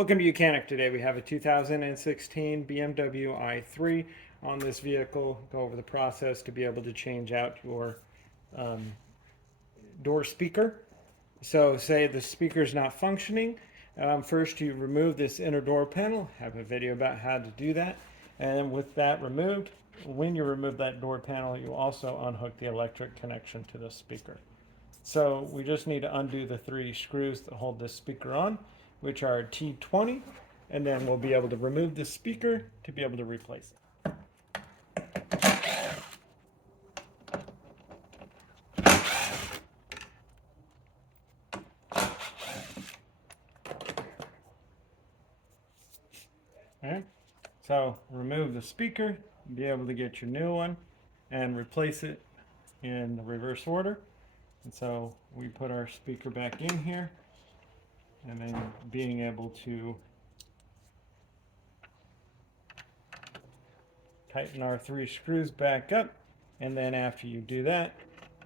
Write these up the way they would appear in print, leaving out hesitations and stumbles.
Welcome to Mechanic. Today we have a 2016 BMW i3 on this vehicle. Go over the process to be able to change out your um, door speaker. So say the speaker is not functioning. First you remove this inner door panel. I have a video about how to do that. And with that removed, when you remove that door panel, you also unhook the electric connection to the speaker. So we just need to undo the 3 screws that hold this speaker on, which are T20, and then we'll be able to remove the speaker to be able to replace it. All right, so remove the speaker, be able to get your new one and replace it in the reverse order. And so we put our speaker back in here, and then being able to tighten our 3 screws back up, and then after you do that,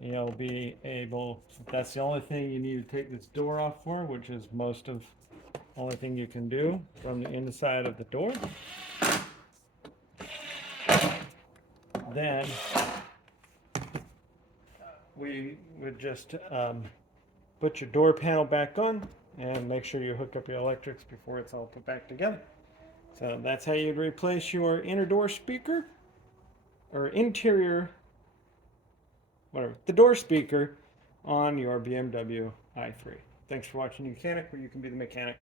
you'll be able, if that's the only thing you need to take this door off for, which is most of the only thing you can do from the inside of the door, then we would just put your door panel back on and make sure you hook up your electrics before it's all put back together. So that's how you'd replace your inner door speaker, or interior, whatever, the door speaker on your BMW i3. Thanks for watching Mechanic, where you can be the mechanic.